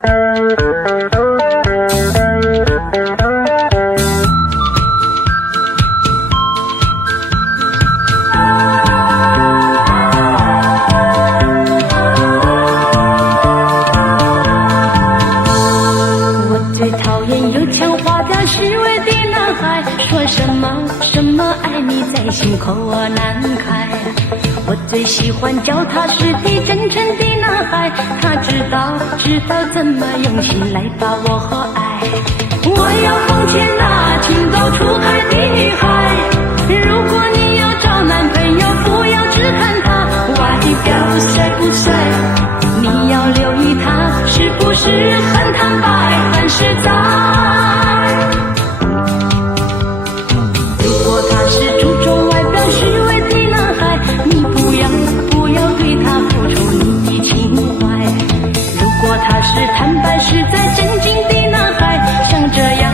我最讨厌油腔滑调虚伪的男孩，说什么什么爱你在心口难开。我最喜欢脚踏实地真诚的男孩，他知道怎么用心来把我和爱。我要奉劝那情窦初开的女孩，如果你要找男朋友，不要只看他外表帅不帅，你要留意他是不是很坦白很实在。如果他是注重外表虚伪的男孩，你不要对他付出你的情怀。如果他是坦白实在真心的男孩，像这样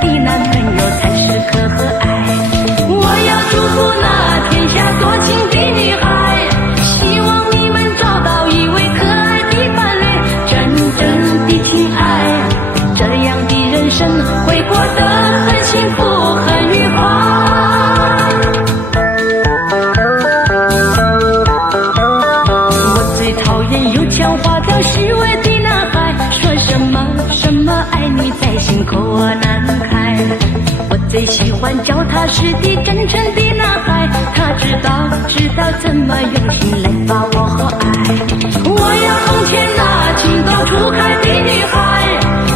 的男朋友才适合和爱。我要祝福那天下多情的女孩，希望你们找到一位可爱的伴侣，真正的情爱，这样的人生会过得很幸福很愉快。我最讨厌油腔滑调虚伪的男孩，说什么什么爱你在心口难开。我最喜欢脚踏实地真诚的男孩，他知道怎么用心来把我和爱。我要奉劝那情窦初开的女孩，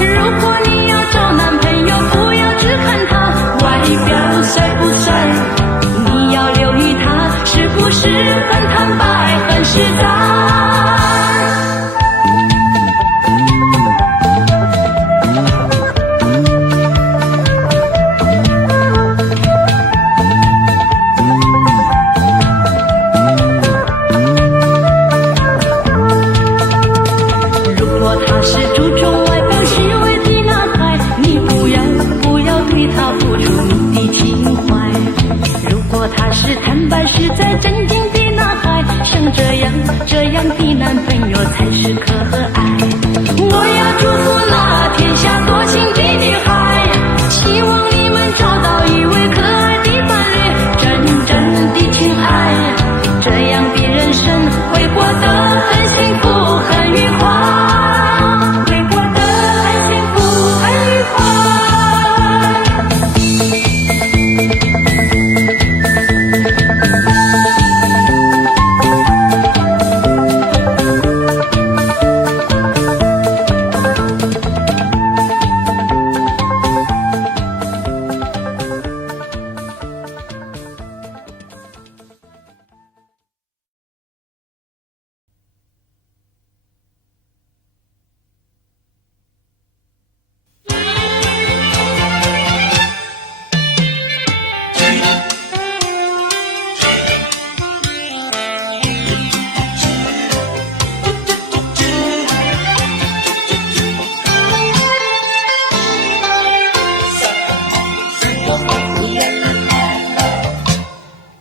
如果你要找男朋友，不要只看他外表帅不帅，你要留意他是不是很坦白很实在。坦白实在真心的男孩，像这样的男朋友才适合和爱。我要祝福那天下多情的女孩，希望你们找到一位可爱的伴侣，真正的情爱，这样的人生会过得很幸福很愉快，会过得很幸福很愉快。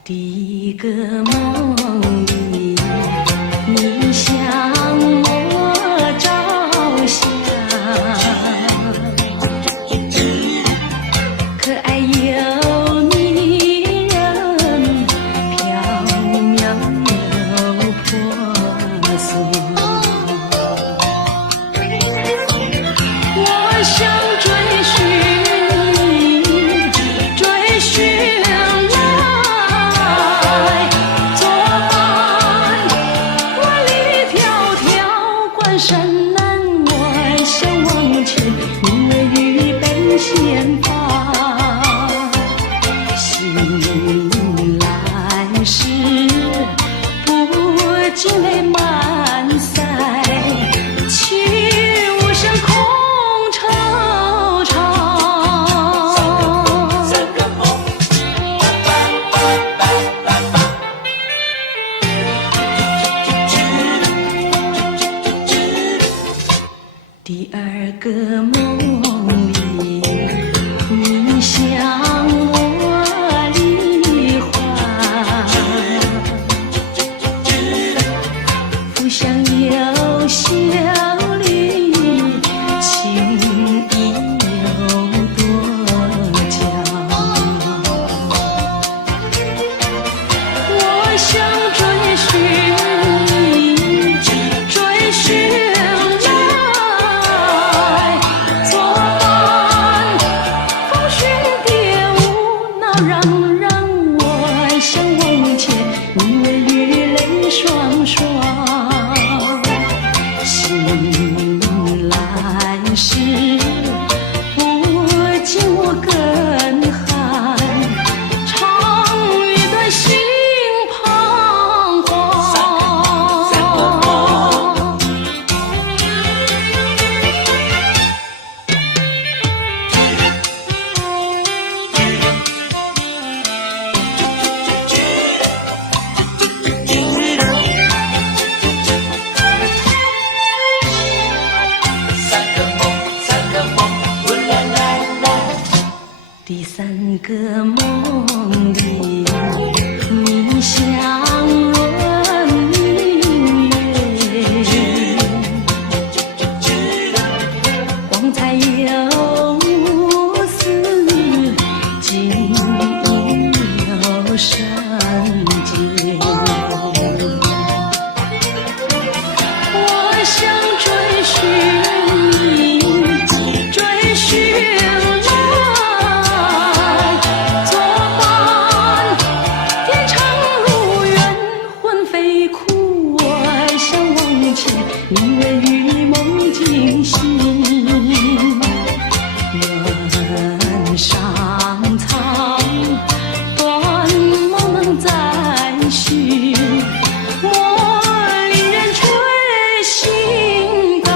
第一个梦里，你向我照相，可爱又迷人，飘渺又婆娑。我想追寻你，追寻山南外向往前，因为预备先发，醒来时不禁泪满腮，泣无声空惆怅。第二个梦里，你向我梨花，浮想有笑里来时不见我更寒，长一段心彷徨。第三个梦里，你香润明媚，光彩有丝，景有生机。我想追寻你，追寻宁愿与梦惊醒，人上苍，断梦能再续，莫令人吹心肝。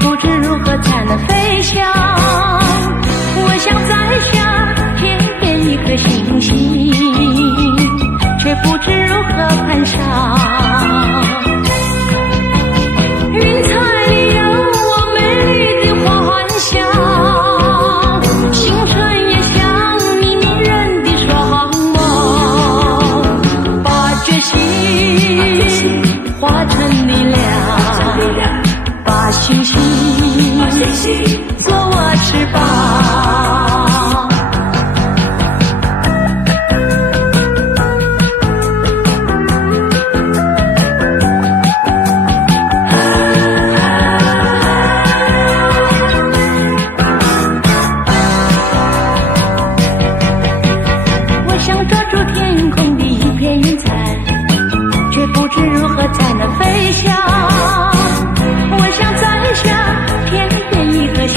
不知如何才能飞翔，我想摘下天边一颗星星，却不知如何攀上。云彩里有我美丽的幻想，星辰也像你迷人的双眸，把决心化成力量，把星星做我翅膀。我想抓住天空的一片云彩，却不知如何才能飞翔。我想摘下天边一颗星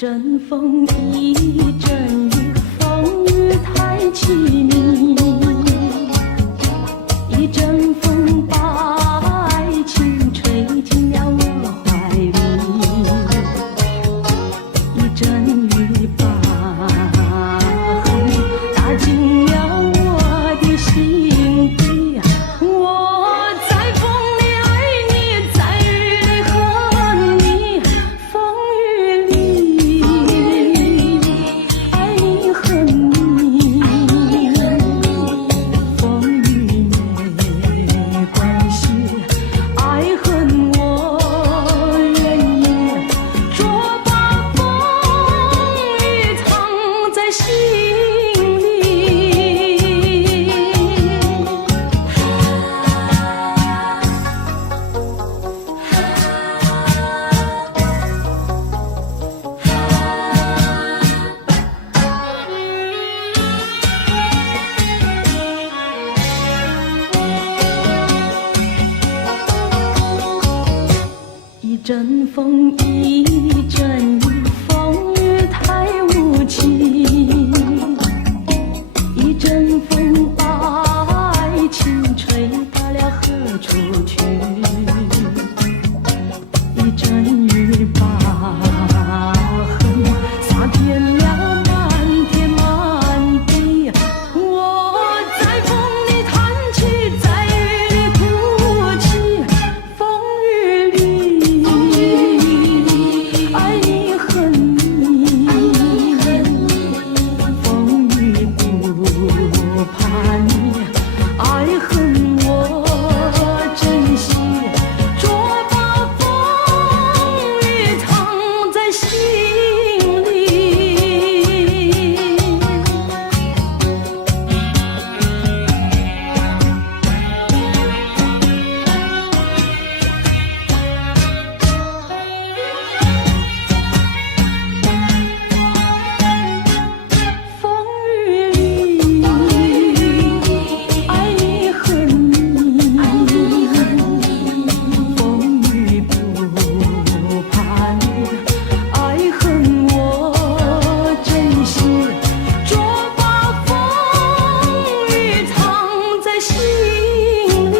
阵风，一阵雨，风雨太凄迷。一阵风把爱情吹进了我怀里，一阵雨把恨打进了我的心底。我在风里爱你，在雨里恨你，风雨里爱你恨你，风雨没关系，爱恨我愿意，捉把风雨藏在心里。一阵风，一阵雨，风雨太无情。一阵风把爱情吹到了何处去？一阵雨把恨洒遍了满天满地。我在风里弹起，在雨里哭泣，风雨里爱你恨你，风雨不怕你，爱恨我珍惜，捉把风雨藏在心里。风雨里爱你恨你，风雨不怕你，爱恨我珍惜，捉把风雨藏在心里。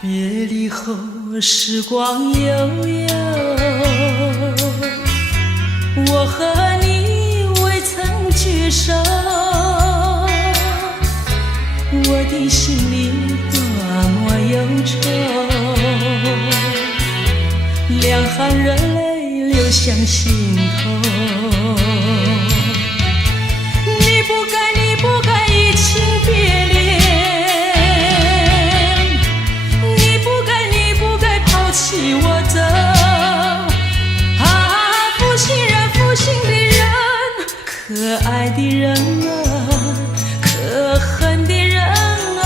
别离后，时光悠悠，我和你未曾聚首，我的心里多么忧愁，两行热泪流向心头。你不该移情别恋，你不该抛弃我走。啊，负心人，负心的人，可爱的人啊，可恨的人啊，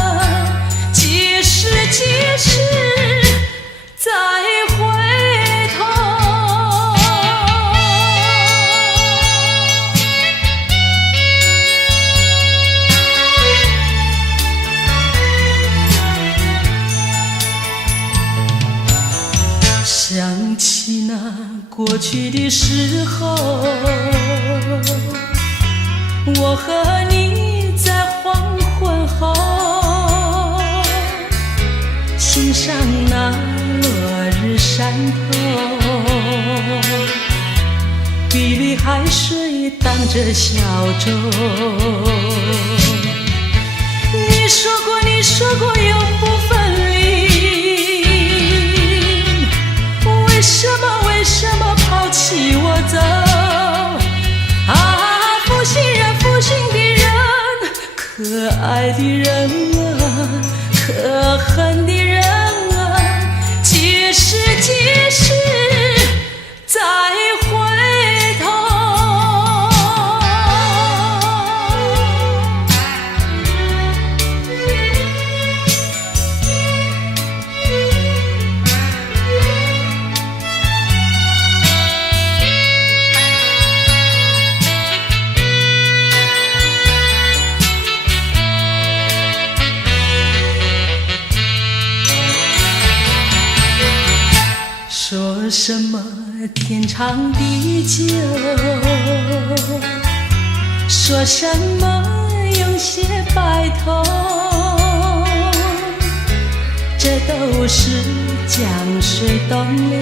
几时再回头。想起那过去的时候，我和你在黄昏后欣赏那落日山头，碧绿海水荡着小舟。你说过永不分离，弃我走。啊，负心人，负心的人，可爱的人啊，可恨的人啊，几时再回头。说什么天长地久，说什么永结白头，这都是江水东流，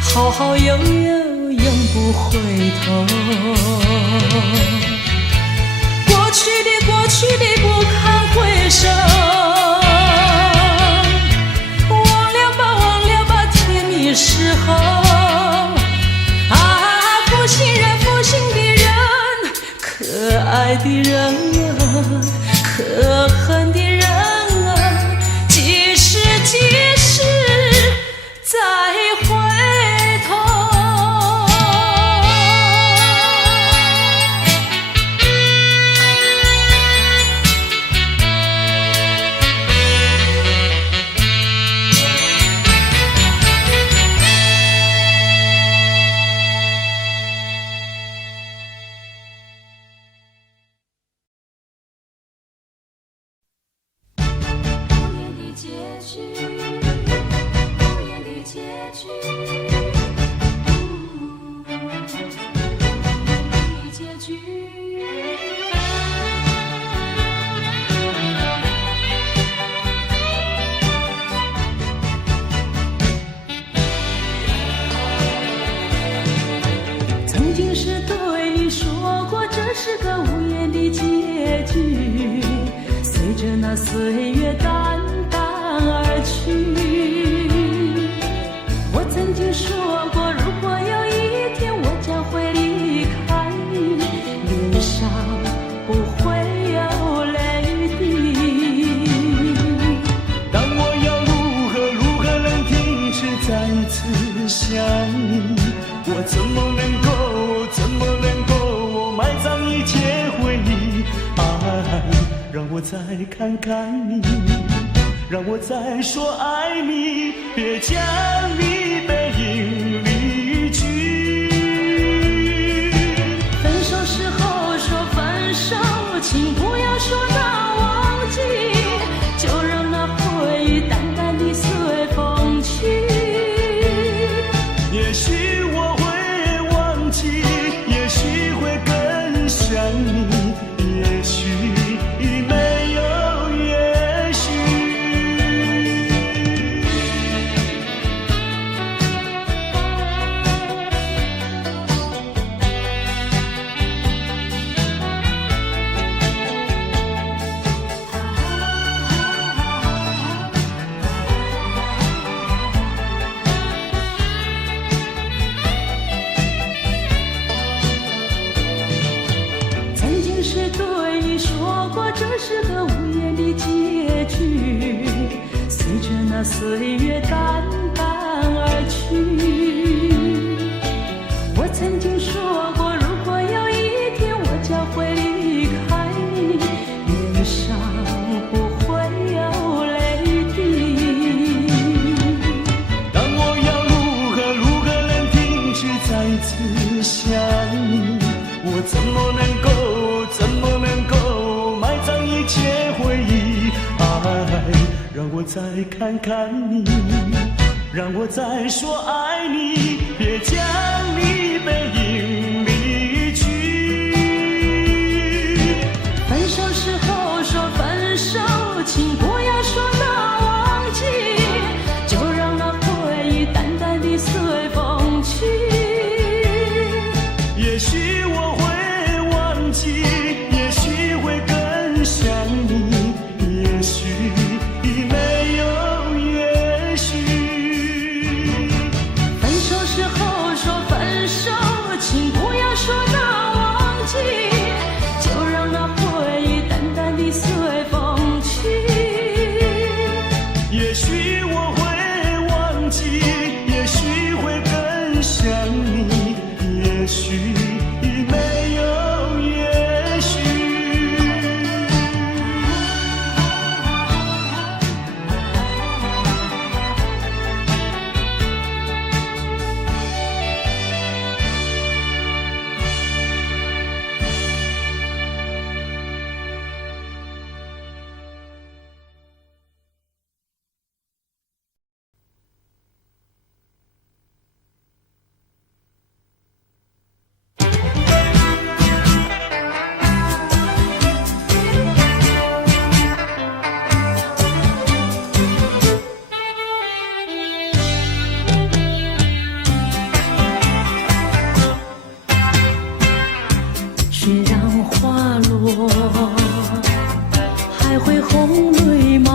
好好悠悠永不回头。过去的不堪回首，时候啊，负心人，负心的人，可爱的人啊，可恨的人啊，几时再回头。曾经是对你说过，这是个无言的结局，随着那岁月淡淡而去。我曾经说过，如果有一天我将会离开你，脸上不会有泪滴。但我要如何能停止再次想你？我怎么能够埋葬一切回忆？爱，让我再看看你，让我再说爱你，别将你背影离去。分手时候说分手，请不要说那忘记，就让那回忆淡淡地随风去。也许我会忘记，也许会更想你，也许没有也许。曾经是对你说过，这是个无言的结局，随着那岁月淡淡而去。我曾经说过，如果有一天我将会离开你，脸上不会有泪滴。但我要如何能停止再次想你？我怎么能够埋葬一切回忆？爱，让我再看看你，让我再说爱你，别将你背影离去。分手时候说分手，请不要说那忘记，就让那回忆淡淡地随风去。也许我会忘记，也许会更想你，也许没有也许。虽然花落，还会红泪满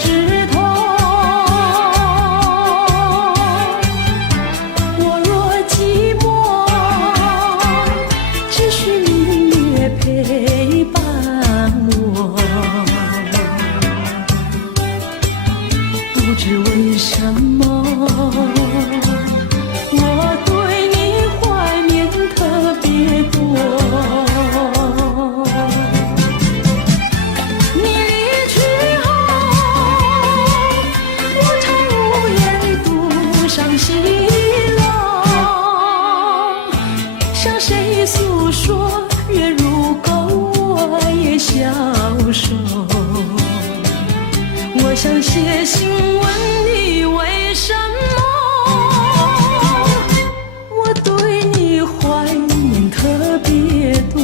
枝头。我若寂寞，只需明月陪伴我。不知为什么，我对你怀念特别多。你离去后，我常无言独伤心了。向谁诉说，月如钩，我也消瘦。我想写信问你为什么，我对你怀念特别多。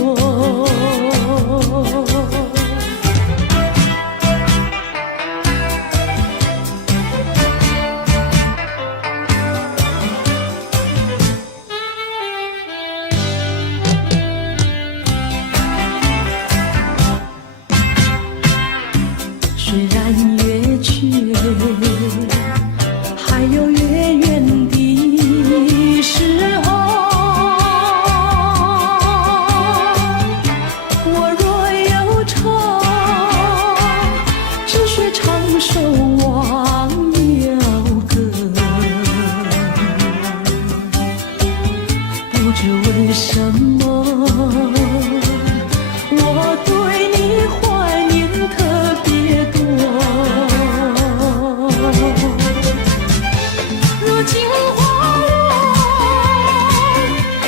虽然月缺，还有月圆的时候。我若忧愁，只需唱首忘忧歌。不知为什么，我对你怀念特别多。如今花落，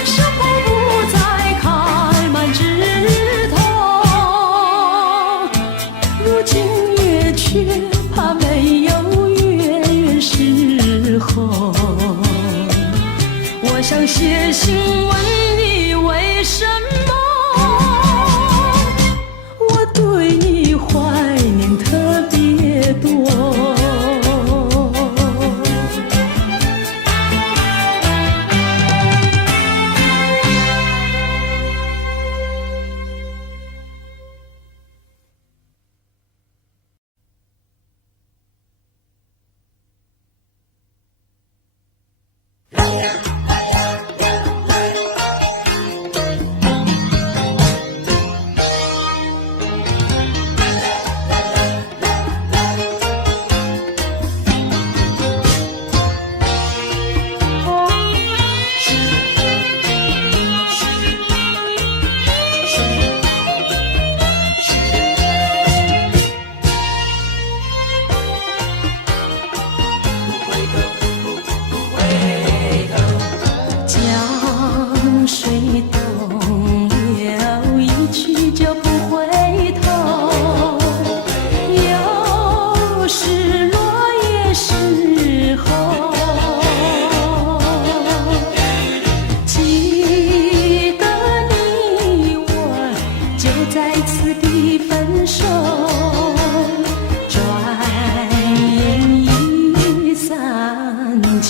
山坡不再开满枝头。如今月缺，怕没有月圆时候。我想写信问你为什么，我对你怀念特别多。江水东流，一去就不回头。有时落叶时候，记得你我就在此地分手。转眼已三秋。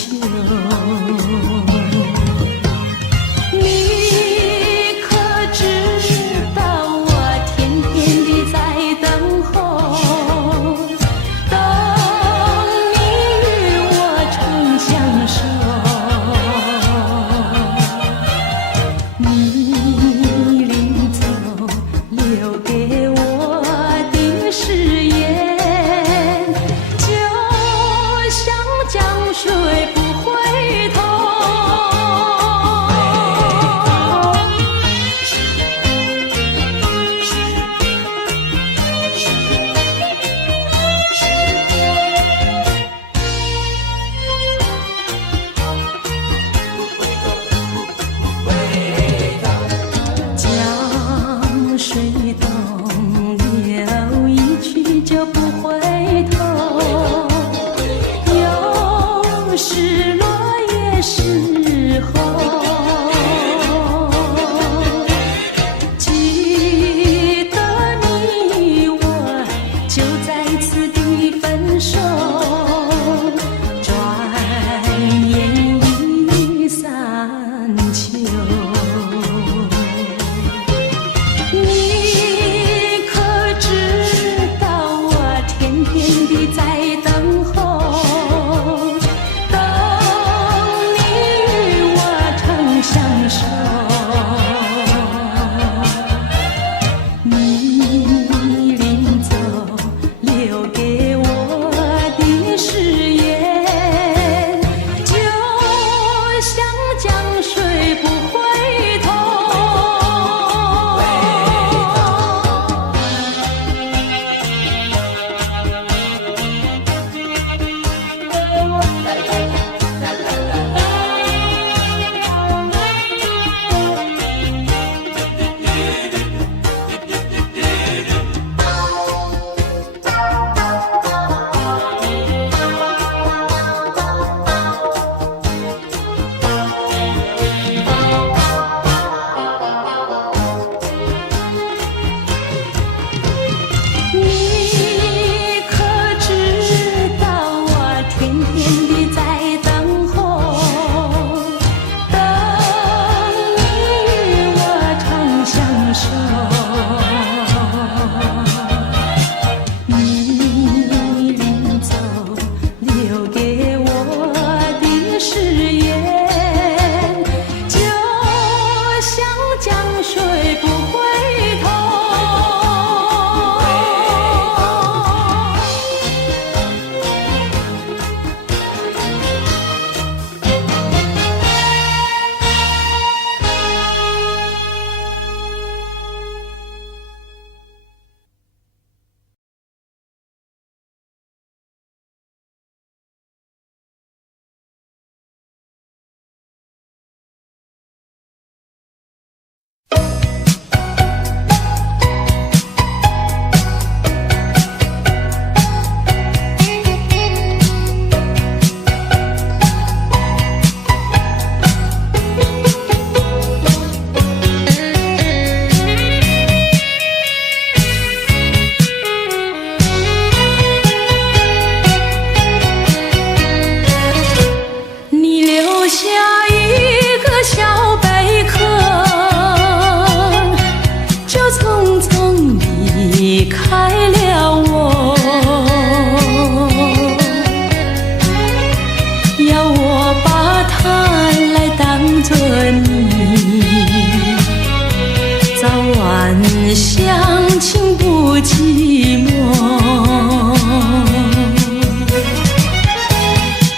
相亲不寂寞。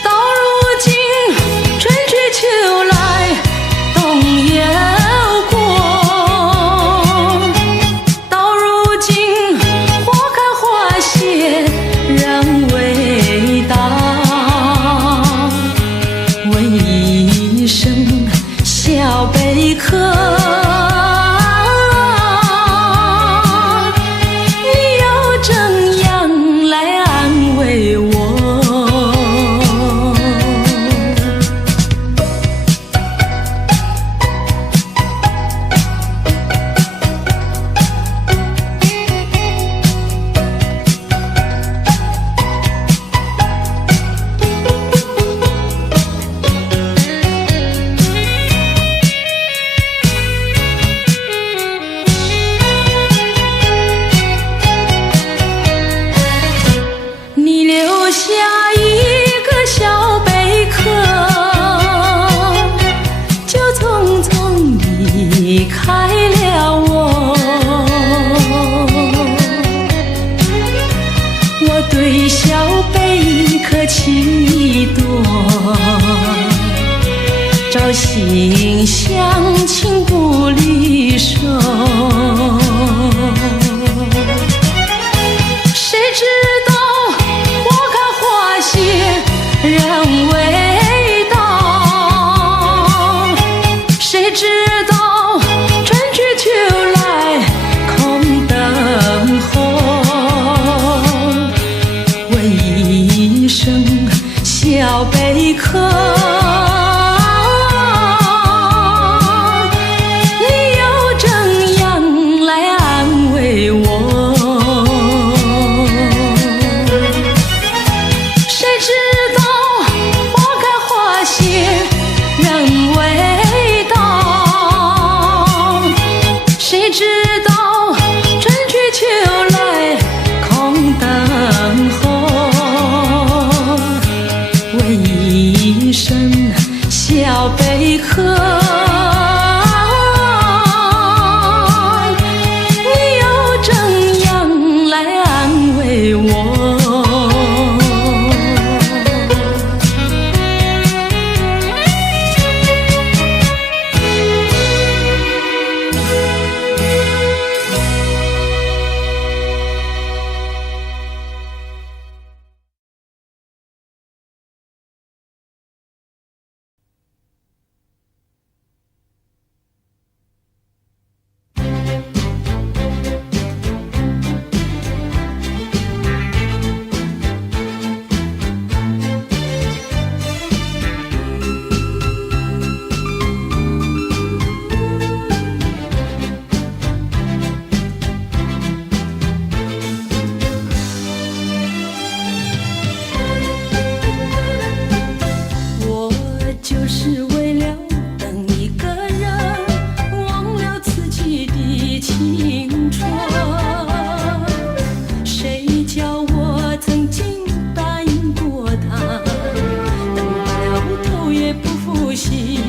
到如今春去秋来冬又过，到如今花开花谢人未到，问一声小贝壳，你又怎样来安慰我？你留下一个小贝壳，就匆匆离开了我。我对小贝壳情意多，朝夕相亲不离手。谁知道花开花谢人未到，谁知道春去秋来空等候。问一声小贝壳，你又怎样来安慰我？谁知道花开花谢人未到，谁知道春去秋来空等候。问一声小贝壳，你又怎样来安慰我？就是为了等一个人，忘了自己的青春。谁叫我曾经答应过他，等到头也不复习。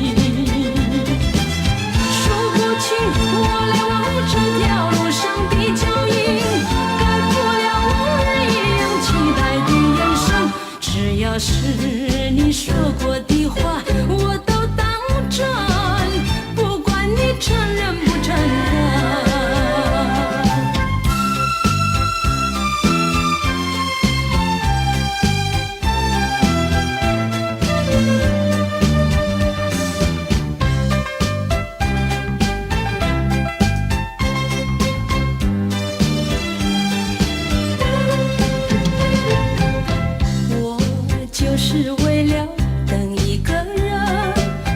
说不清我来往这条路上的脚印，改不了往日一样期待的眼神。只要是你说过的话，我都当真，不管你承认不承认。我就是为了等一个人，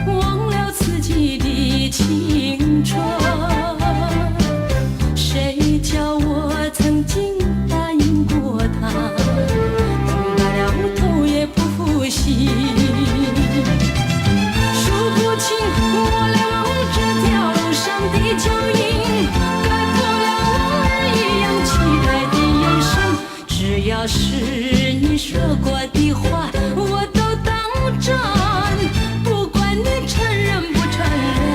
忘了自己的青春。谁叫我曾经答应过他，等到了头也不复习。数不清我来往这条路上的脚印，改不了往日一样期待的眼神。只要是你说过的话，我都当真，不管你承认不承认。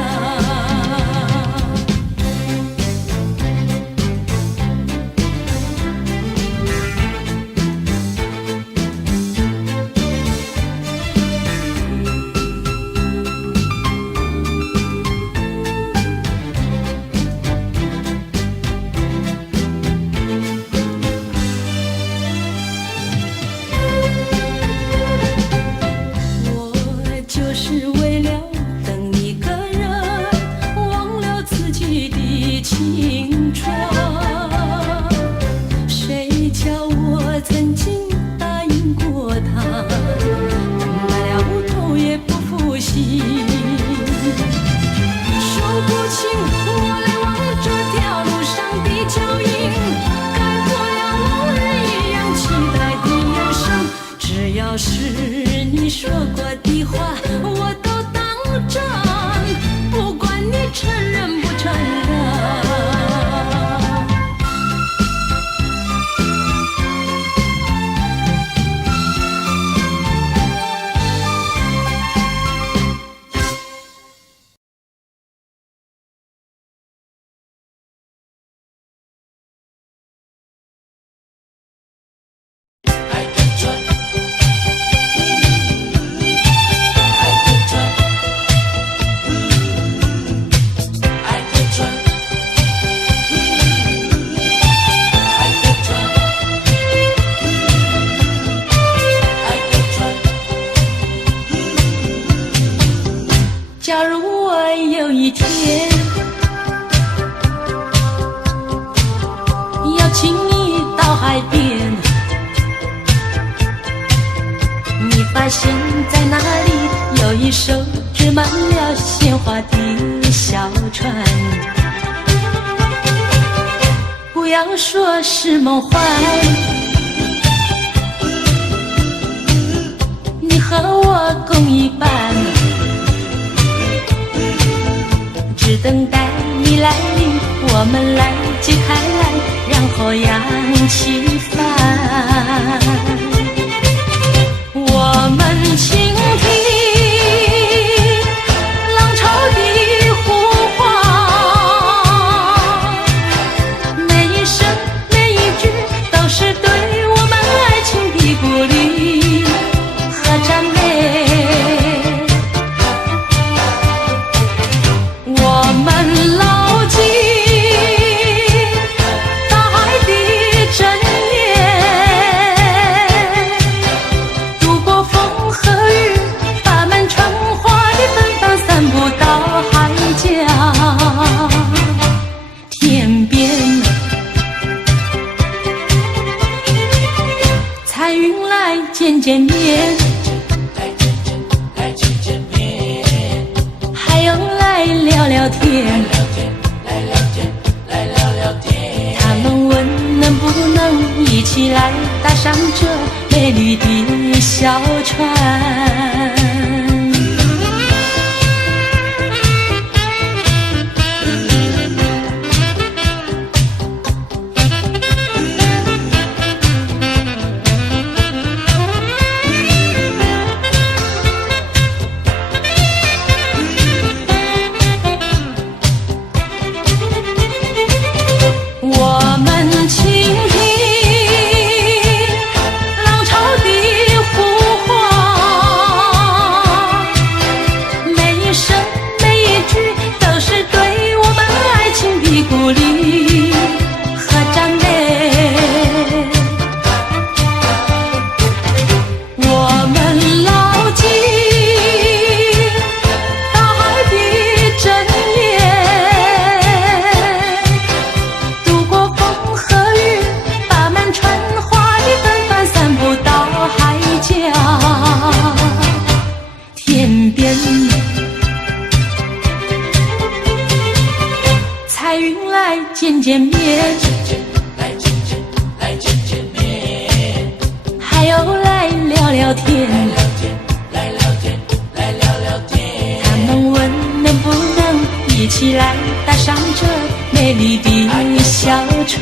去的青春。谁叫我曾经答应过他，埋了头也不复习。说不清我来往这条路上的脚印，盖过了往日一样期待的眼神。只要是你说过的话，我都当真，不管你承认不承认。假如我有一天邀请你到海边，你发现在那里有一艘织满了鲜花的小船，不要说是梦幻，你和我共一半，只等待你来临，我们来解开来，然后扬起帆。我们倾听浪潮的呼唤，每一声每一句都是对我们爱情的鼓励和赞美。我们牢记大海的箴言，度过风和雨，把满春花的芬芳散布到海角天边。彩云来见见面，还有来聊聊天，他们问能不能一起来搭上这美丽的小船。我们倾听浪潮的呼唤，每一声每一句都是对我们爱情的鼓励和赞美。我们牢记大海的箴言，度过风和雨，把满春花的芬芳散布到海角天边。彩云来见见面，还有来聊聊天，他们问能不能一起来搭上这美丽的小船。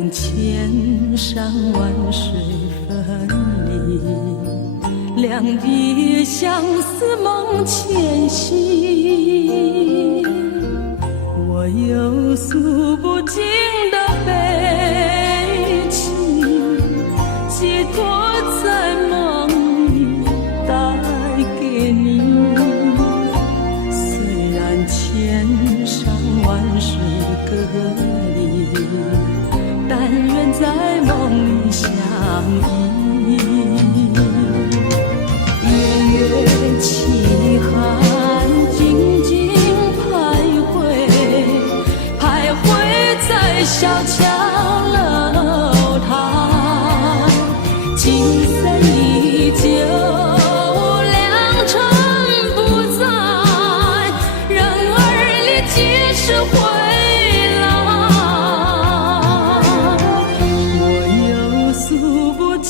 谅千山万水分离，两地相思梦牵系，我有诉不尽的悲情，寄托在梦里带给你。虽然千山万水隔离，但愿在梦里相依。月月凄寒，静静徘徊，徘徊在小桥楼台。景色依旧，良辰不在，人儿里皆是回来。我有诉不尽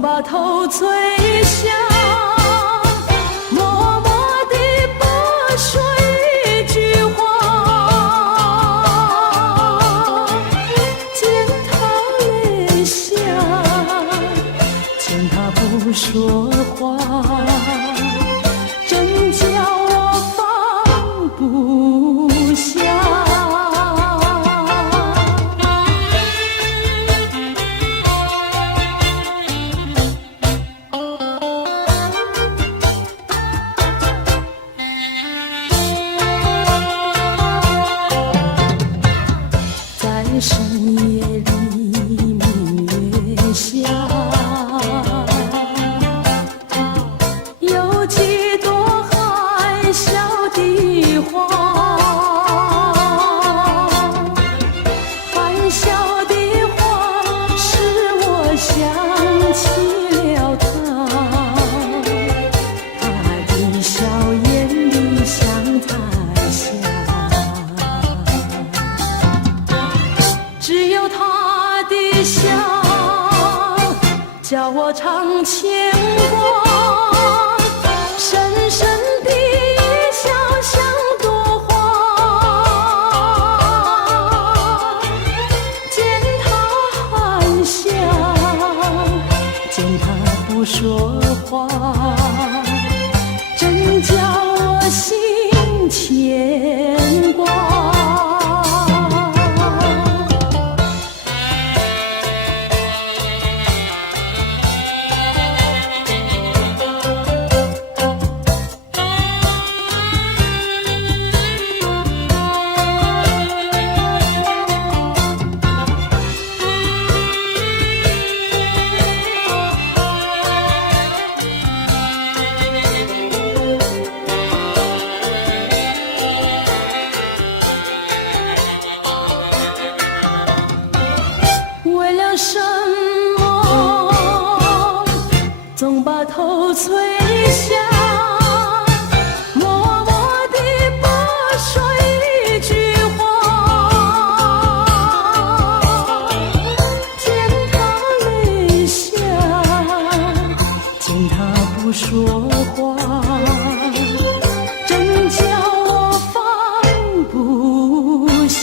总把头垂下，默默地不说一句话，见他泪下，见他不说话，真叫我放不下。深夜里明月下，有几朵含笑的花，含笑的花使我想起了他，他的笑眼里像彩霞，只有他的笑叫我常牵挂，深深的笑像朵花，见他含笑，见他不说话，真叫我心牵挂。什么总把头垂下，默默地不说一句话，见他泪下，见他不说话，真叫我放不下。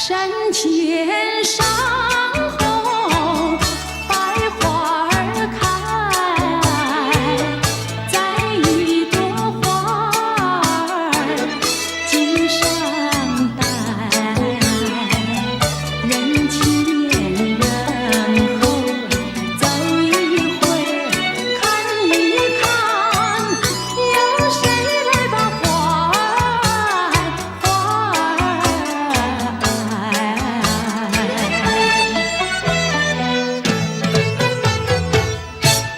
山前山后百花儿开，在一朵花儿襟上戴，人前人后走一回看一看，有谁来把花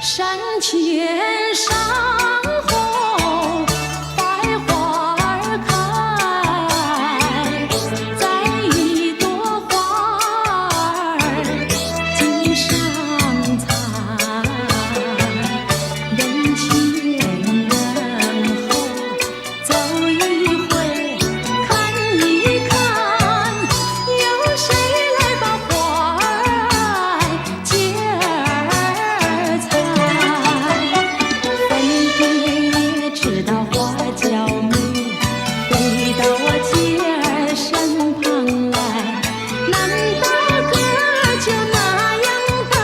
山前山后百花儿开，在一朵花儿襟上采，人前人后走一回看一看，有谁来把花儿接儿采，分别也知道花娇美，飞到我姐儿身旁来，难道哥就那样戴，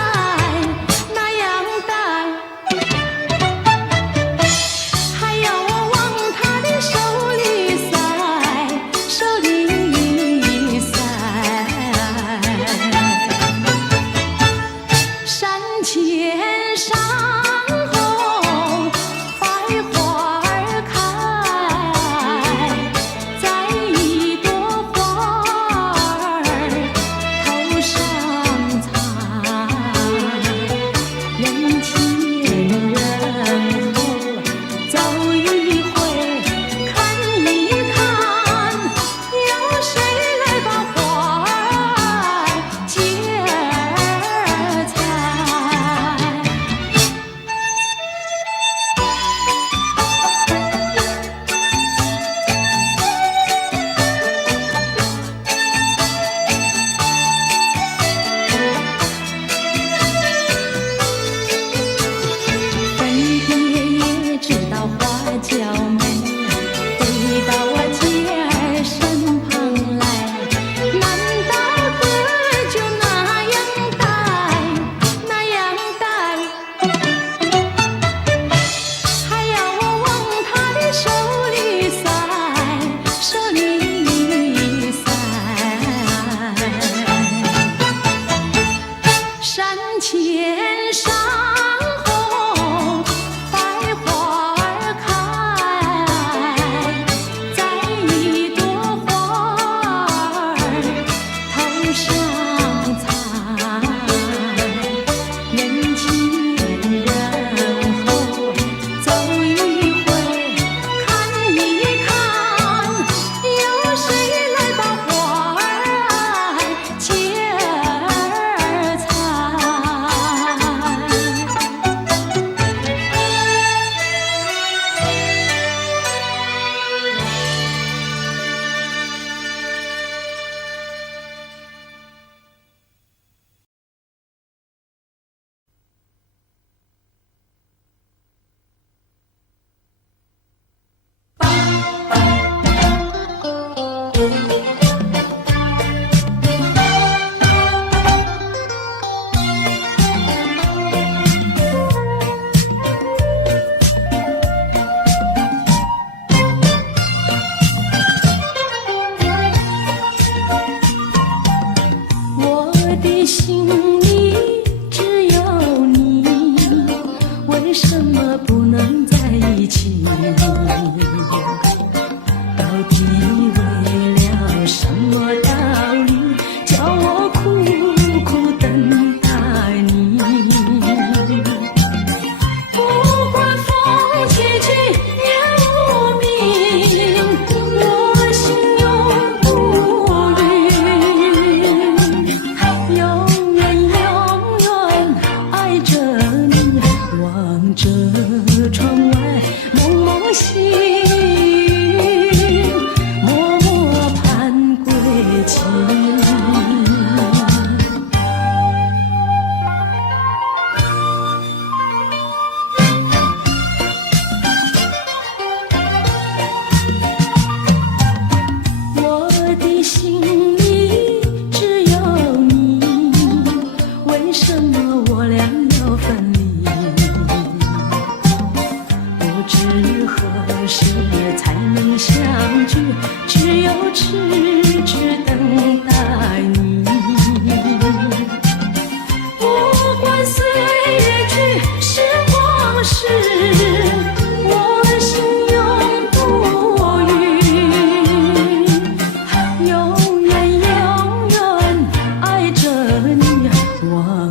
那样戴，还要我往他的手里塞，手里塞。山前山后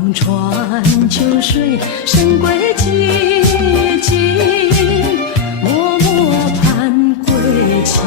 望穿秋水，神归寂静，默默盼归期。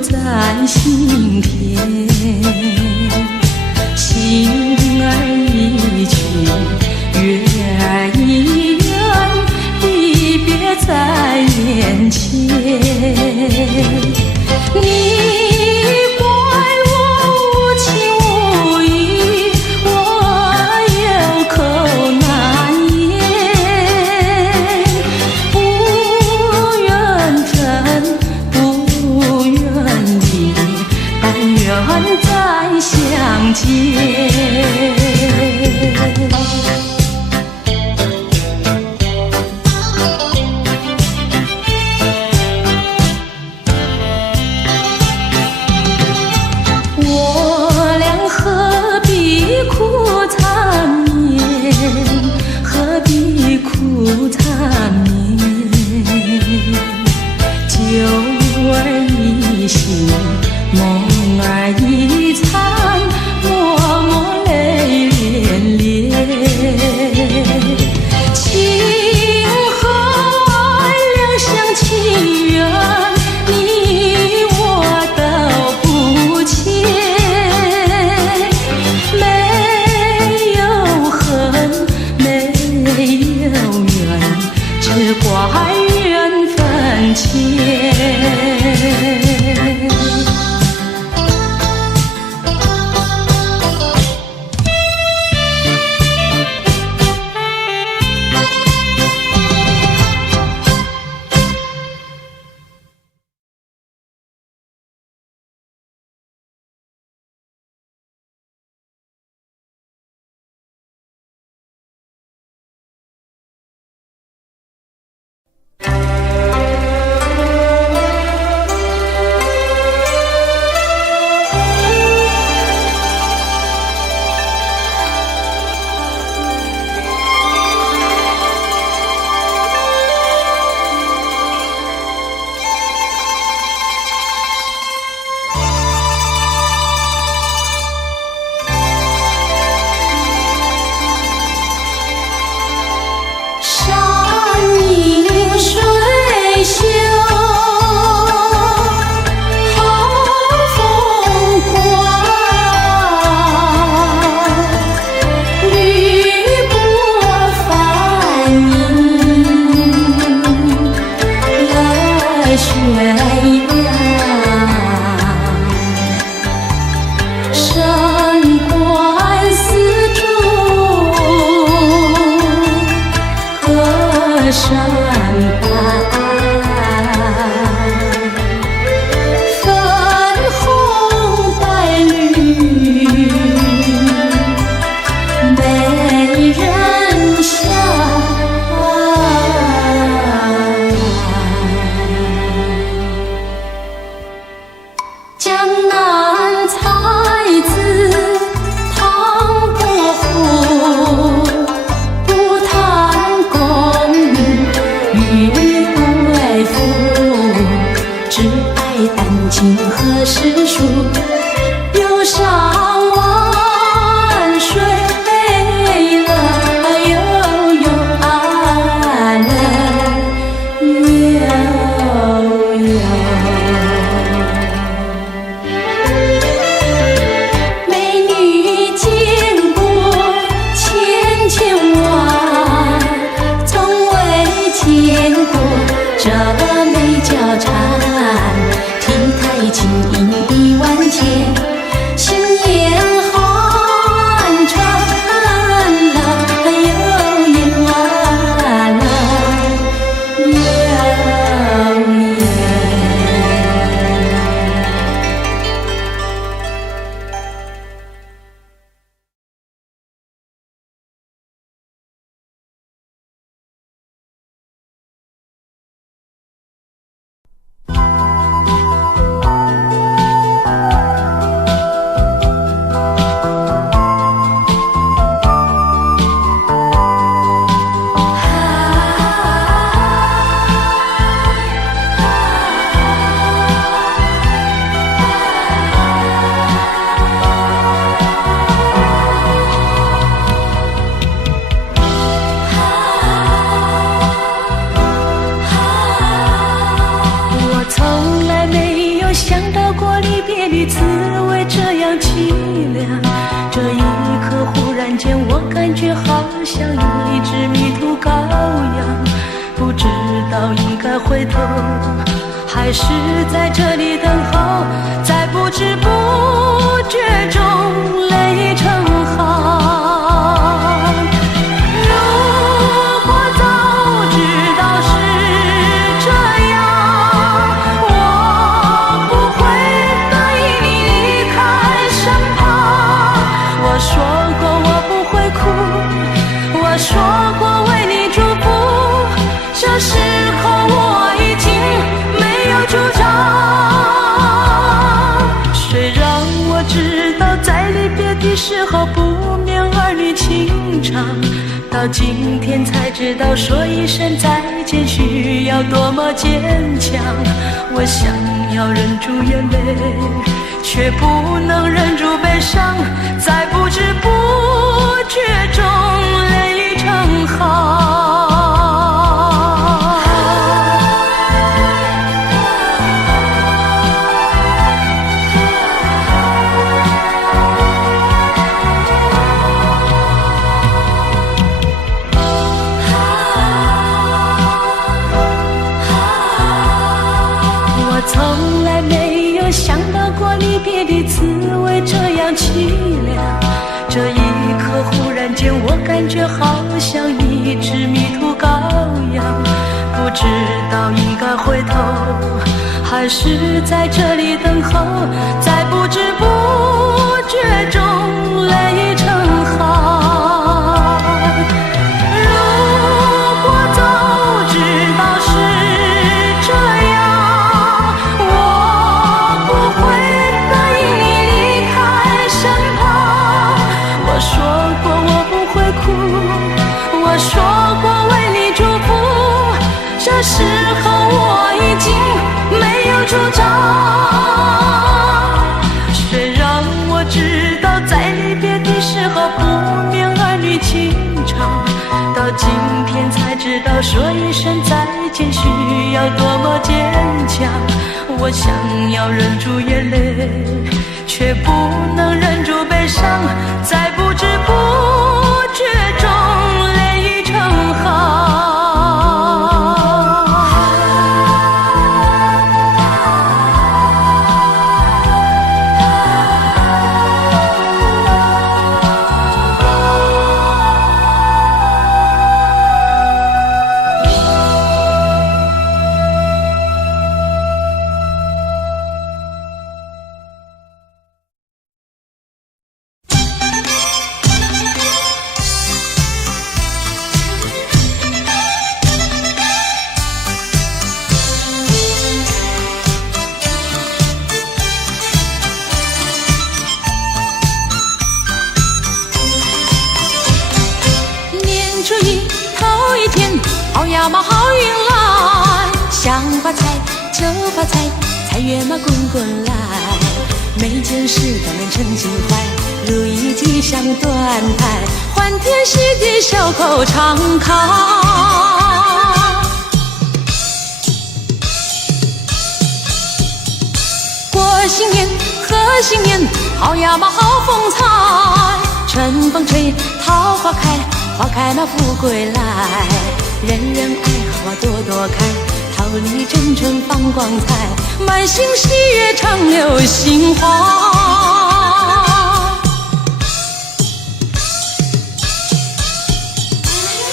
在心田，心儿一去，月儿一圆，离别在眼前。你怪我无情无义，我有口难言，不愿分，不愿离，但愿再相见。苦缠绵，酒儿一醒，梦儿一残，默默泪涟涟。情海两厢情愿，你我都不欠，没有恨，没有缘，只怪缘分浅。山万水了，悠悠啊了，悠悠。美女见过千千万，从未见过这美娇蝉。体态轻盈1万千，心眼寒川了，悠悠啊了，悠悠。的滋味这样凄凉，这一刻忽然间我感觉好像一只迷途羔羊，不知道应该回头还是在这里等候，在不知不觉中泪成行。说过为你祝福，这时候我已经没有主张。虽然我知道在离别的时候不免儿女情长，到今天才知道说一声再见需要多么坚强。我想要忍住眼泪，却不能忍住悲伤，在不知不觉中泪成行。我从来没有想到过离别的滋味这样凄凉，这一刻忽然间我感觉好像一只迷途羔羊，不知道应该回头还是在这里等候，在不知不觉中泪成行。如果早知道是这样，我不会答应你离开身旁。我说过我不会哭，我说过为你祝福，这时候我已经没有主张。虽然我知道在离别的时候不免儿女情长，到今天才知道说一声再见需要多么坚强。我想要忍住眼泪，却不能忍住悲伤，在不知不觉中泪成行。马好运来，想发财就发财，财源嘛滚滚来。每件事都能称心怀，如意吉祥断台，欢天喜地笑口常开。过新年贺新年，好呀嘛好风采，春风吹桃花开，花开那富贵来，人人爱好多多开，桃李争春放光彩，满心喜悦常流杏花。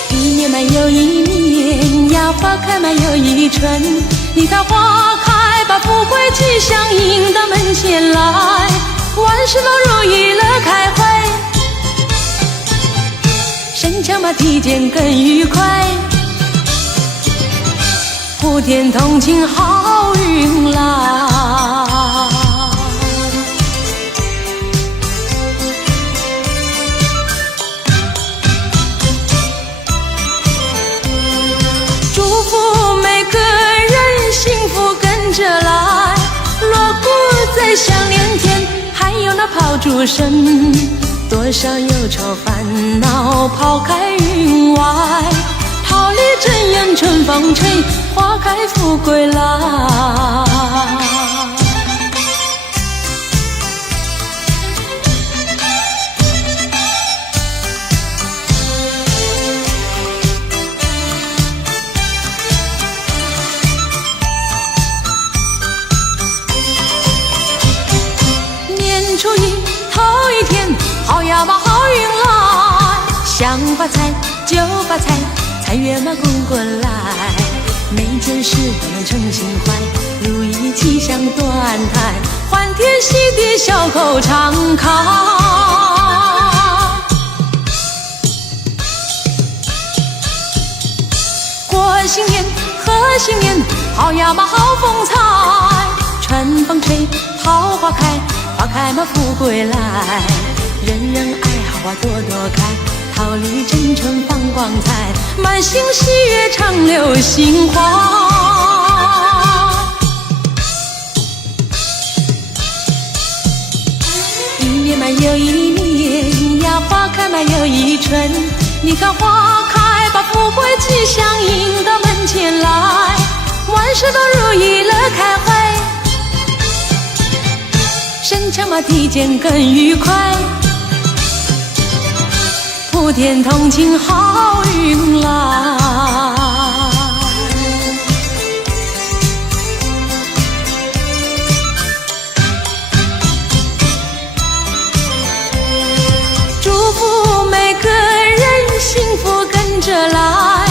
一年满又一年呀，花开满又一春，你看花开把富贵吉祥迎到门前来，万事都如意乐开怀，身强马体健更愉快，普天同庆好运来。祝福每个人幸福跟着来，锣鼓在响连天，还有那炮竹声，多少忧愁烦恼抛开云外，桃李争艳春风吹，花开富贵来。年初一头一天，好呀嘛好运来，想发财就发财，财源嘛滚滚来，每件事都能称心怀，如意吉祥断台，欢天喜地笑口常开。过新年贺新年，好呀嘛好风采，春风吹桃花开，花开嘛富贵来，人人爱好花朵朵开，桃李争春放光彩，满心喜悦常流杏花。一年满又一年呀，花开满又一春，你看花开把富贵吉祥迎到门前来，万事都如意乐开怀，身强马体健更愉快，普天同庆好运来。祝福每个人幸福跟着来，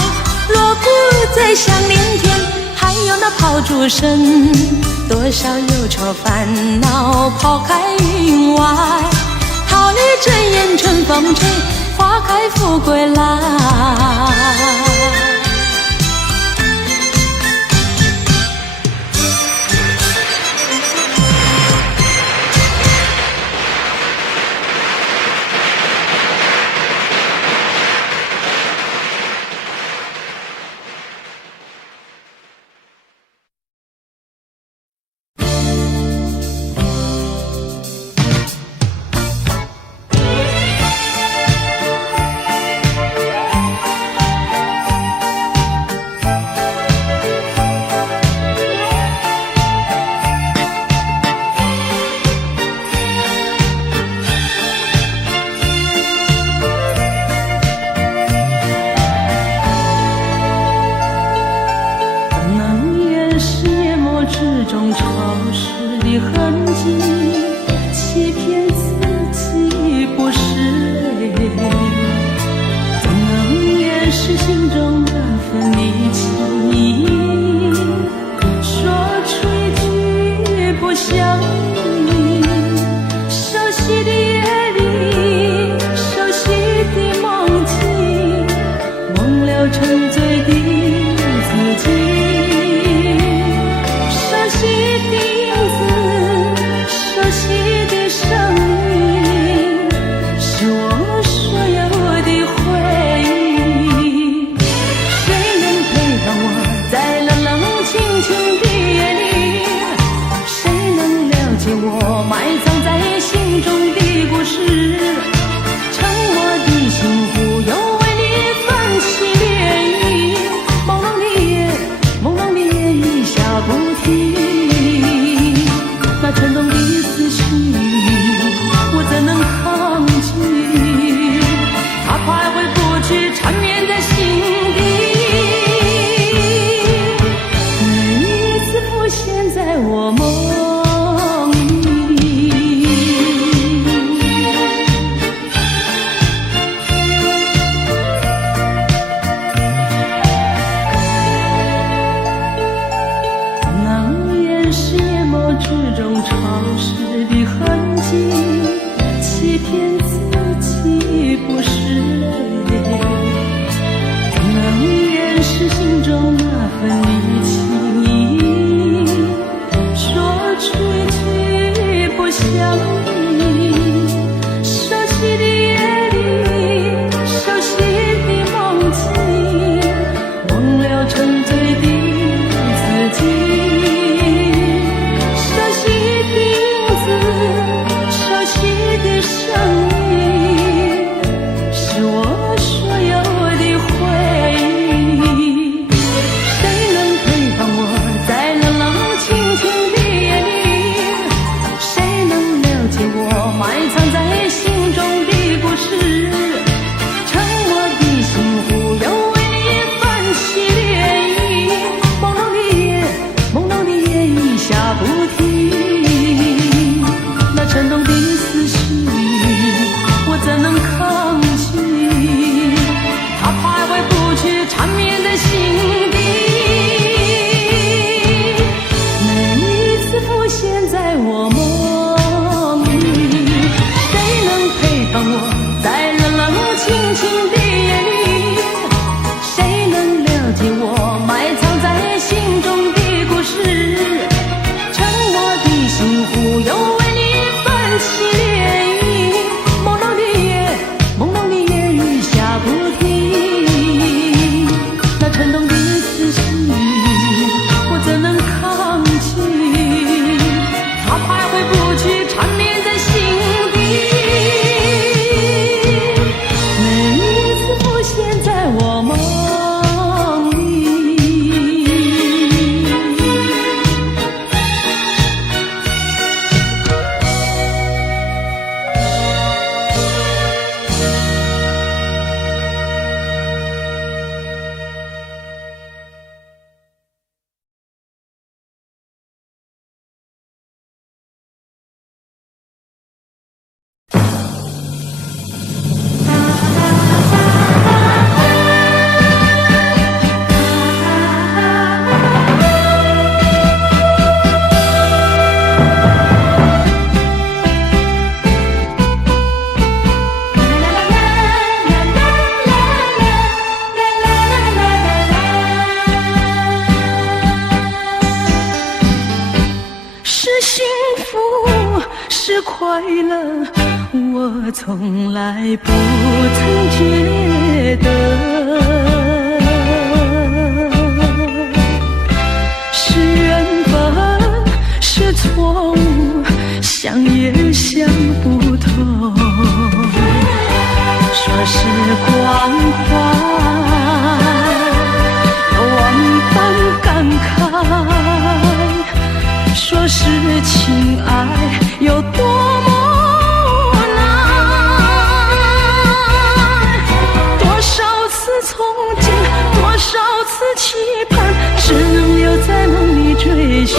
锣鼓在响连天，还有那炮竹声，多少忧愁烦恼抛开云外，桃李争艳春风吹，花开富贵来。埋藏在心中的故事，沉默的心湖又为你泛起涟漪，朦胧的夜已下不停，那沉重的思绪我怎能扛起，它徘徊不去缠绵在心底，每一次浮现在我梦里，谁能陪伴我在冷冷清清的夜里，谁能了解我埋藏在心中的故事，沉默的心湖又为你泛起涟漪，朦胧的夜雨下不停，那沉重的思绪我怎能扛起，它徘徊不去缠绵在心底，每一次浮现在我梦里。是幸福，是快乐，我从来不曾觉得。是缘分，是错误，想也想不透。说是关怀，有万般感慨。说是情爱有多么难，多少次憧憬，多少次期盼，只能留在梦里追寻。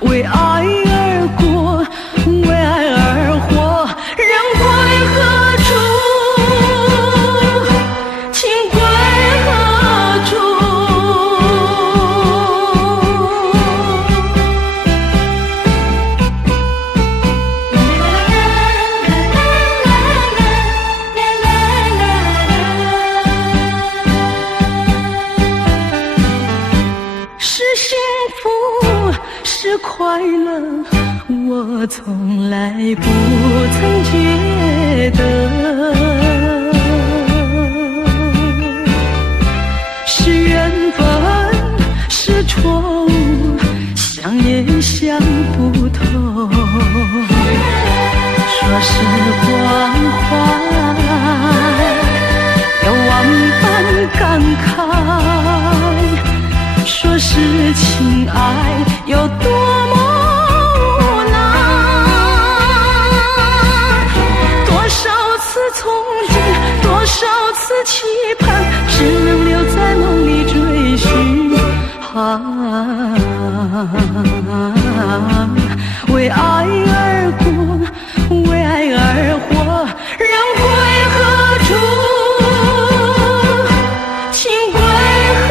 为爱而过，为爱而活，人归何处？情归何处？是幸福，是快乐，我从来不曾觉得。是缘分，是错误，想也想不透。说是关怀，有万般感慨。说是情爱有多么难，多少次憧憬，多少次期盼，只能留在梦里追寻。为爱而过，为爱而活，人归何处？情归何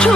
处？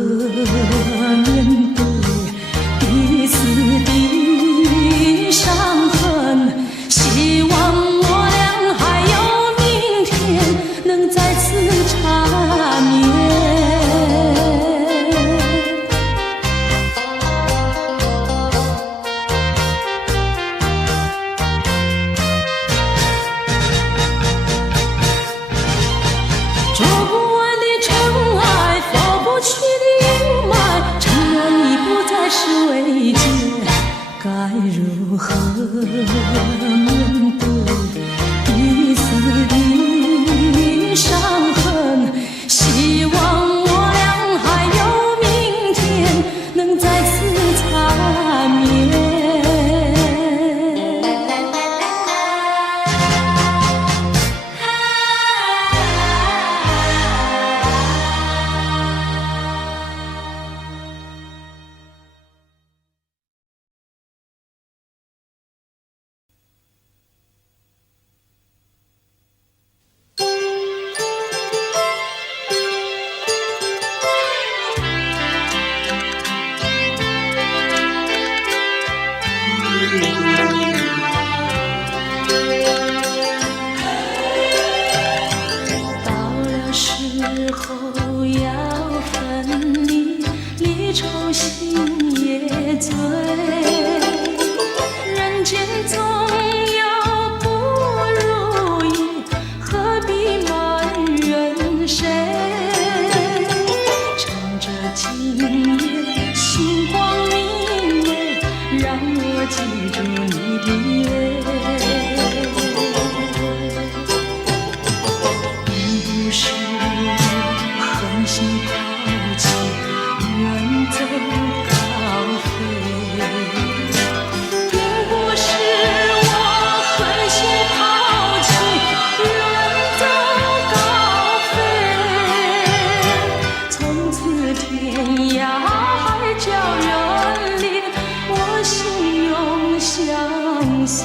面对彼此的伤痕，希望我俩还有明天能再次缠绵。做不完的尘埃，拂不去的阴霾，承认已不再是慰藉，该如何面对彼此的伤痕？希望我俩还有明天能再次缠绵。到了时候要分离，离愁心也醉。人间总有不如意，何必埋怨谁？趁着今夜星光明媚，让我记住你的泪。不是我狠心抛弃，远走高飞。并不是我狠心抛弃，远走高飞。从此天涯海角远离，我心永相随。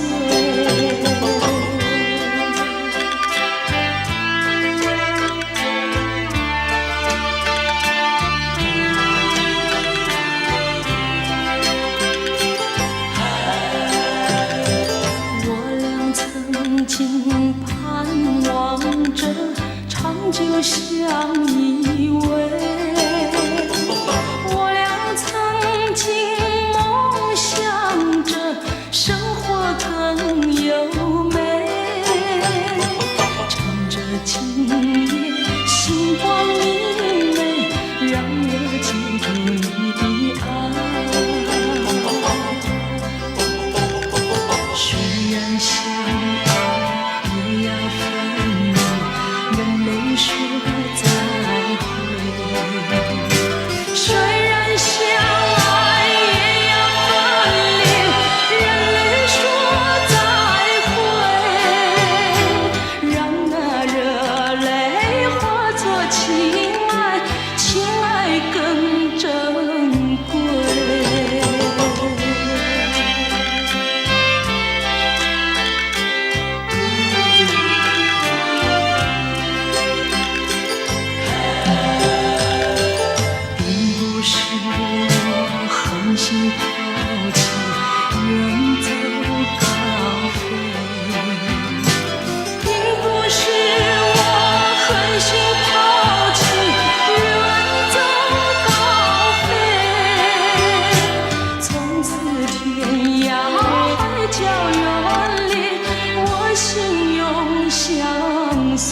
曾经盼望着长久相依偎，我俩曾经梦想着生活更优美。趁着今夜星光明媚，让我记住你的爱。虽然相爱也要分离，人没说再会。虽然相爱也要分离，人没说再会。让那热泪化作情爱，情爱更珍贵。狠心抛弃，远走高飞。并不是我狠心抛弃，远走高飞。从此天涯海角远离，我心永相随。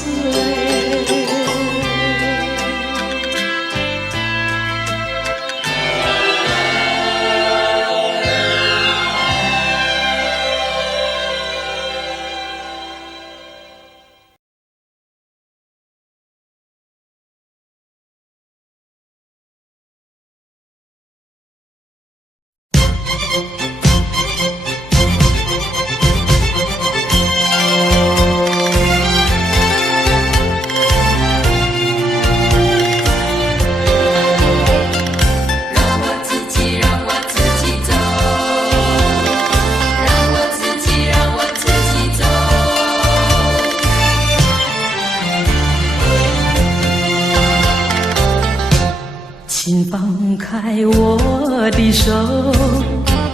放开我的手，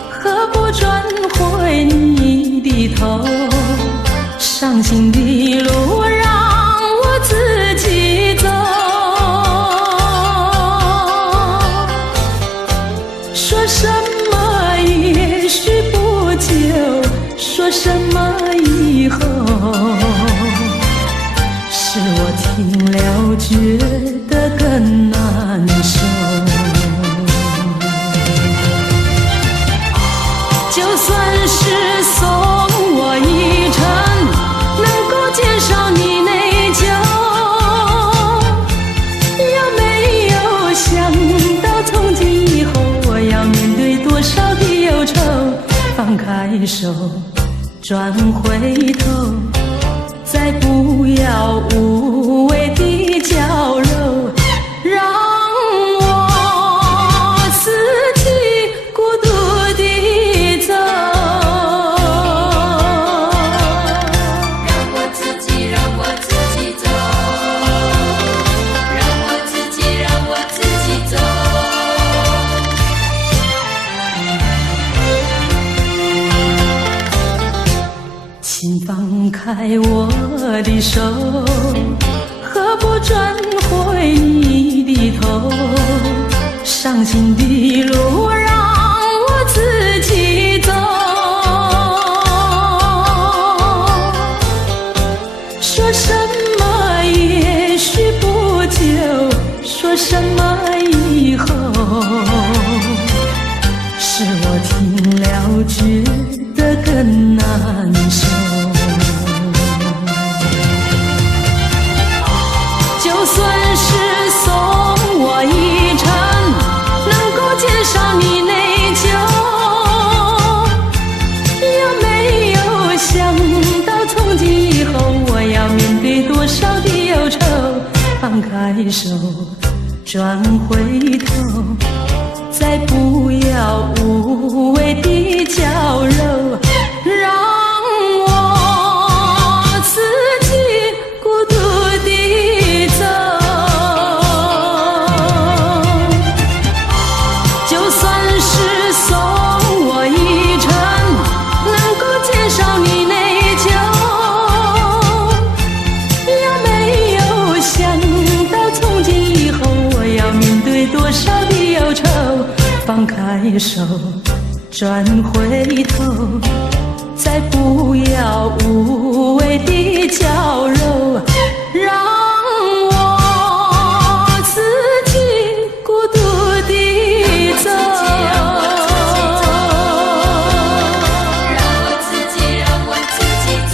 何不转回你的头？伤心的路让我自己走。说什么也许不久，说什么以后，是我听了觉得更难受。就算是送我一程，能够减少你内疚，有没有想到从今以后我要面对多少的忧愁？放开手，转回头，再不要无谓的交流，让我自己孤独地走。让我自己走，让我自己走。请放开我的手，何不转回你的头？伤心的路让我自己走。说什么也许不久，说什么以后，是我听了觉得更难受。就算是送我一程，能够减少你内疚，有没有想到从今以后我要面对多少的忧愁？放开手，转回头，再不要无谓的交流，让我自己孤独地走。就算是送我一程，能够减少你内疚，有没有想到从今以后我要面对多少的忧愁？放开手，转回头，再不要无谓的交流，让我自己孤独地走。让我自己走。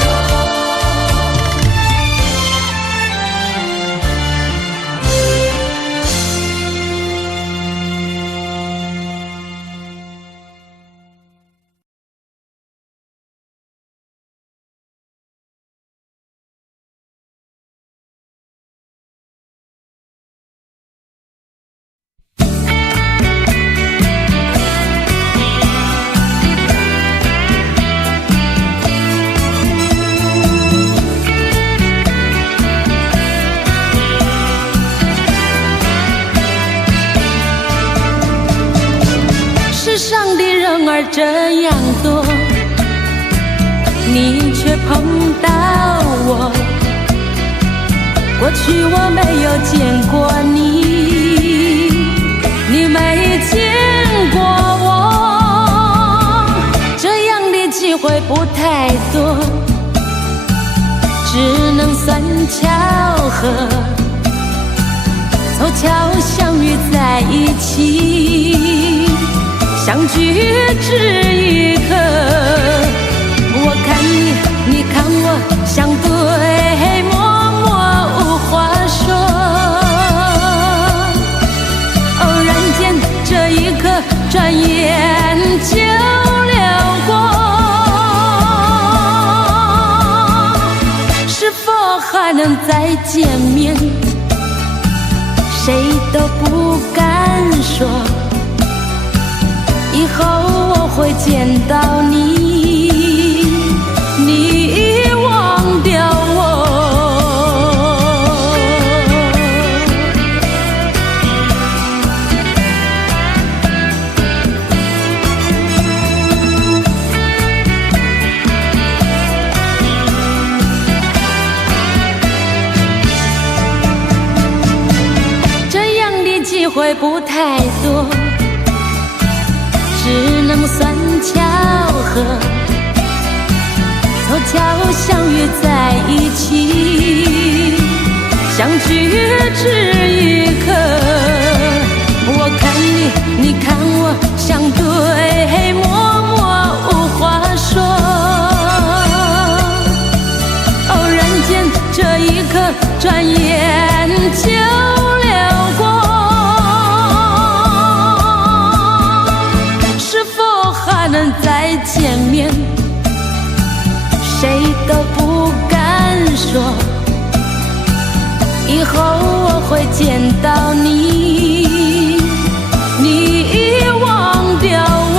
世上的人儿这样多，你却碰到我。过去我没有见过你，你没见过我，这样的机会不太多，只能算巧合，凑巧相遇在一起，相聚只一刻。我看你，你看我，相对默默无话说。偶然间这一刻，转眼就流过。是否还能再见面？谁都不敢说。以后我会见到你，你忘掉我。会不太多，只能算巧合，凑巧相遇在一起，相聚只一刻。我看你，你看我，相对默默无话说。偶然间，这一刻转眼就流过。是否还能再见面？谁都不敢说。以后我会见到你，你忘掉我。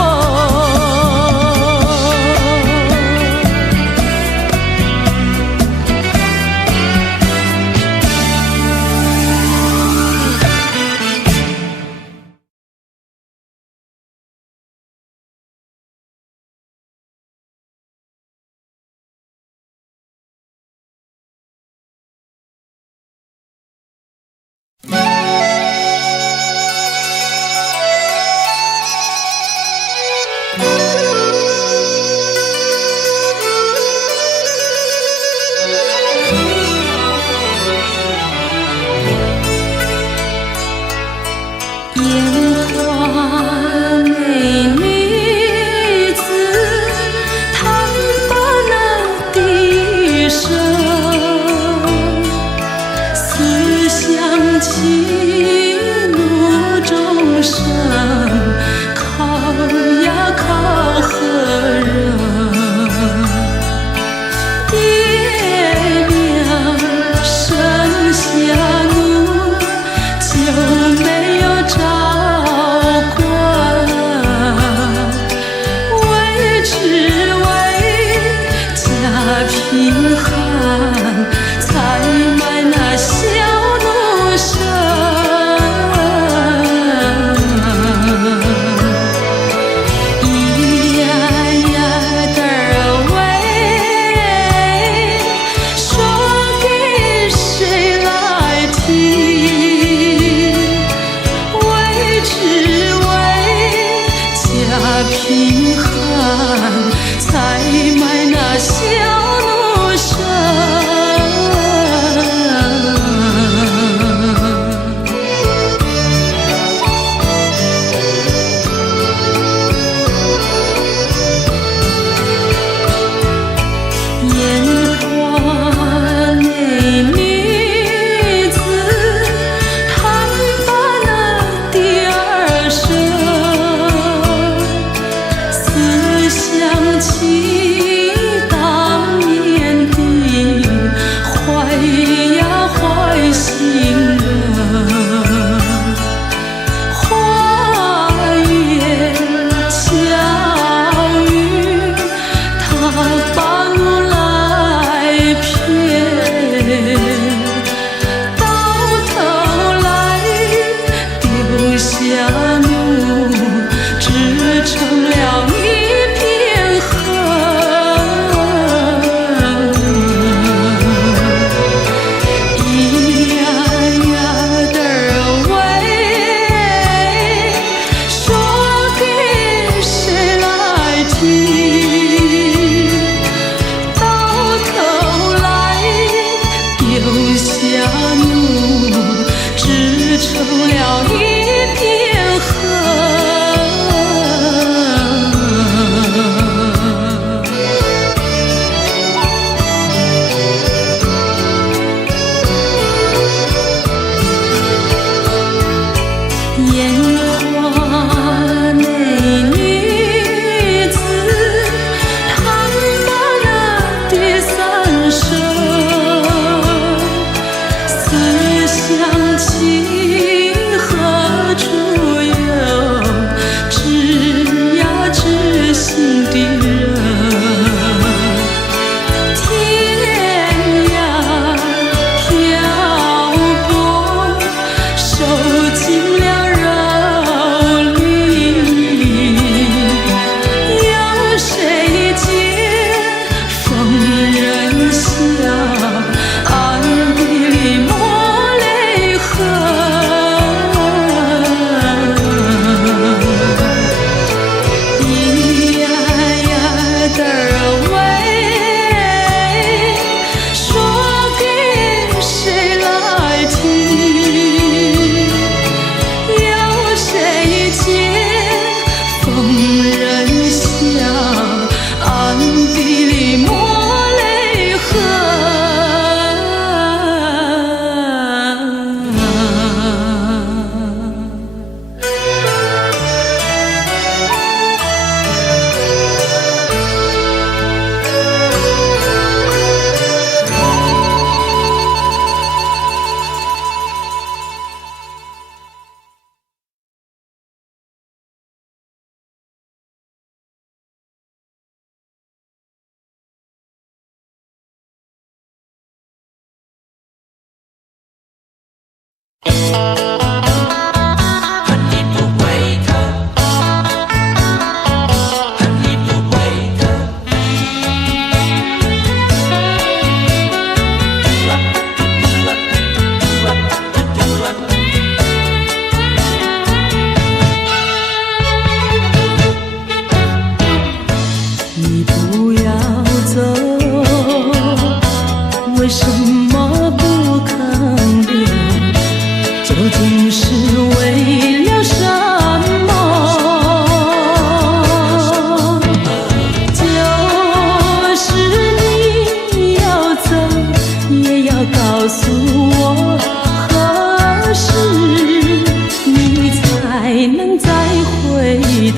回头？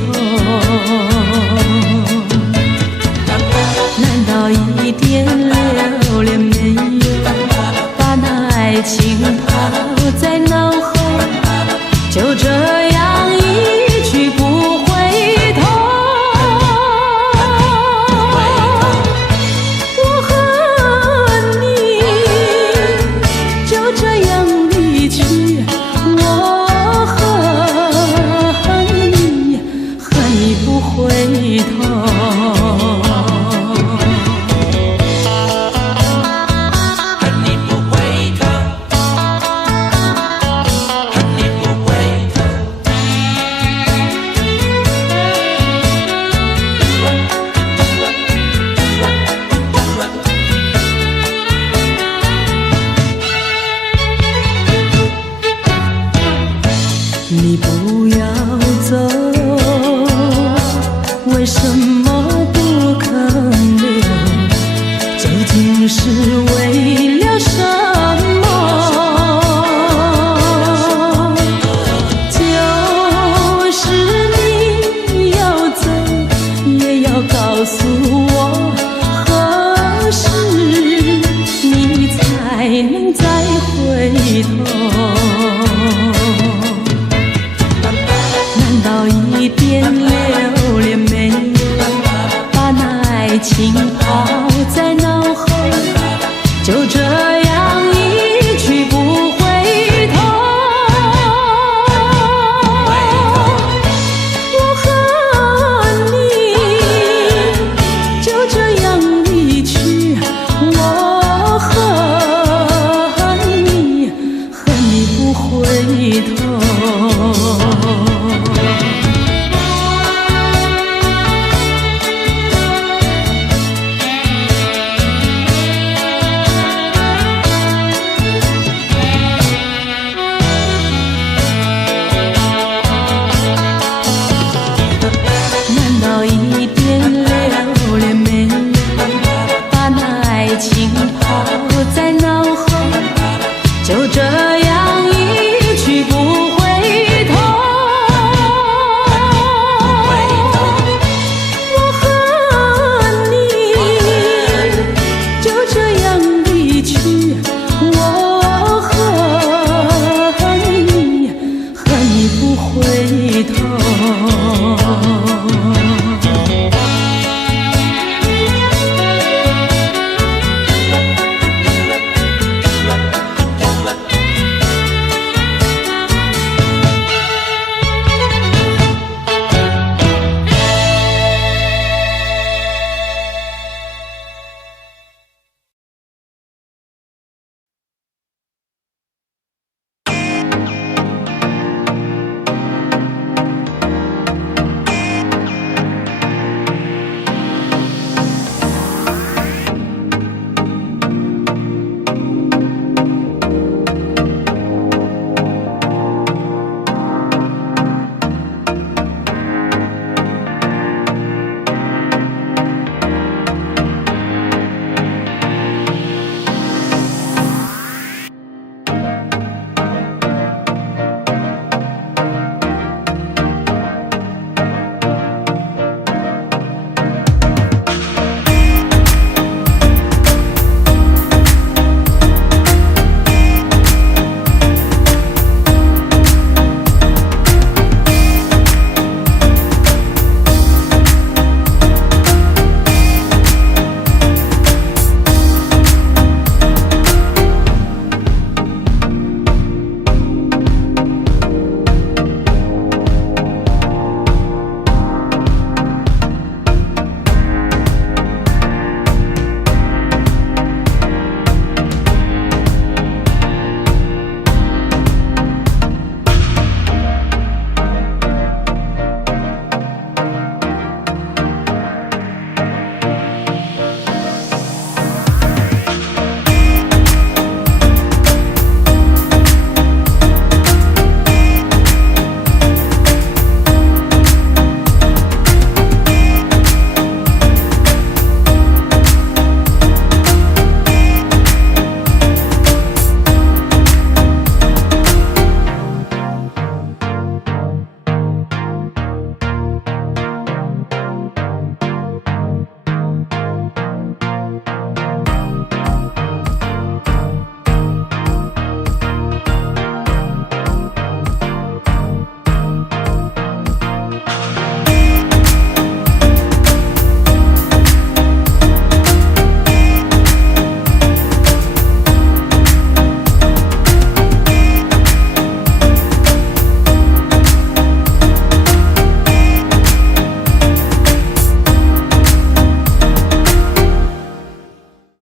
难道一点留恋没有？把那爱情抛在脑后，就这样一去不回头。我和你就这样离去，我和你不回头。你不要走，为什么不肯留？究竟是为了什么？就是你要走，也要告诉我，何时你才能再回头？难道一点留恋没有？把那爱情抛